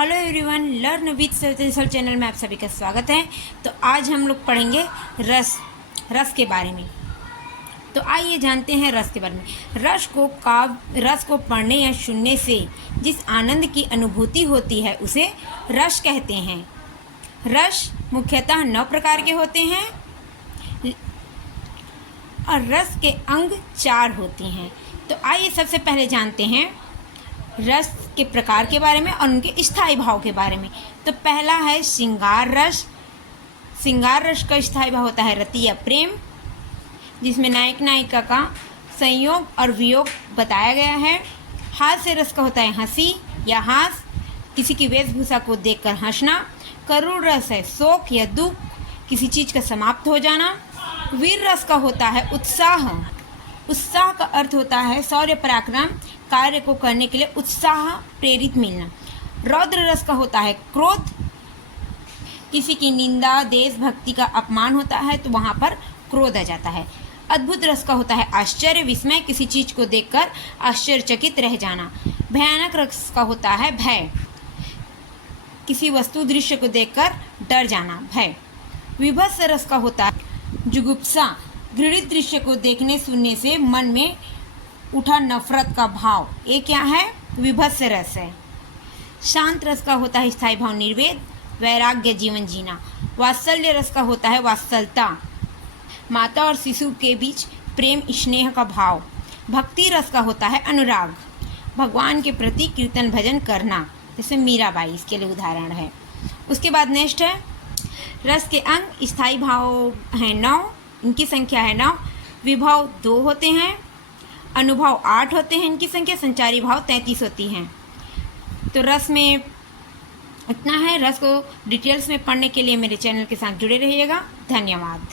Hello everyone, learn with sir channel में आप सभी का स्वागत है। तो आज हम लोग पढ़ेंगे रस के बारे में। तो आइए जानते हैं रस के बारे में। रस को पढ़ने या सुनने से जिस आनंद की अनुभूति होती है उसे रस कहते हैं। रस मुख्यतः 9 प्रकार के होते हैं और रस के अंग 4 होते हैं। तो आइए सबसे पहले जानते हैं रस के प्रकार के बारे में और उनके स्थायी भाव के बारे में। तो पहला है श्रृंगार रस। श्रृंगार रस का स्थायी भाव होता है रति या प्रेम, जिसमें नायक नायिका का संयोग और वियोग बताया गया है। हास्य रस का होता है हंसी या हास, किसी की वेशभूषा को देखकर हंसना। करुण रस है शोक या दुख, किसी चीज़ का समाप्त हो जाना। वीर रस का होता है उत्साह। उत्साह का अर्थ होता है शौर्य पराक्रम, कार्य को करने के लिए उत्साह प्रेरित मिलना। रौद्र रस का होता है क्रोध, किसी की निंदा देशभक्ति का अपमान होता है तो वहाँ पर क्रोध आ जाता है। अद्भुत रस का होता है आश्चर्य विस्मय, किसी चीज़ को देखकर आश्चर्यचकित रह जाना। भयानक रस का होता है भय, किसी वस्तु दृश्य को देखकर डर जाना भय। विभत्स रस का होता है जुगुप्सा, घृणित दृश्य को देखने सुनने से मन में उठा नफरत का भाव, ये क्या है? विभत्स रस है। शांत रस का होता है स्थायी भाव निर्वेद, वैराग्य जीवन जीना। वात्सल्य रस का होता है वात्सलता, माता और शिशु के बीच प्रेम स्नेह का भाव। भक्ति रस का होता है अनुराग, भगवान के प्रति कीर्तन भजन करना, जैसे मीराबाई इसके लिए उदाहरण है। उसके बाद नेक्स्ट है रस के अंग। स्थायी भाव हैं 9, इनकी संख्या है 9। विभाव 2 होते हैं, अनुभव 8 होते हैं इनकी संख्या, संचारी भाव 33 होती हैं। तो रस में इतना है। रस को डिटेल्स में पढ़ने के लिए मेरे चैनल के साथ जुड़े रहिएगा। धन्यवाद।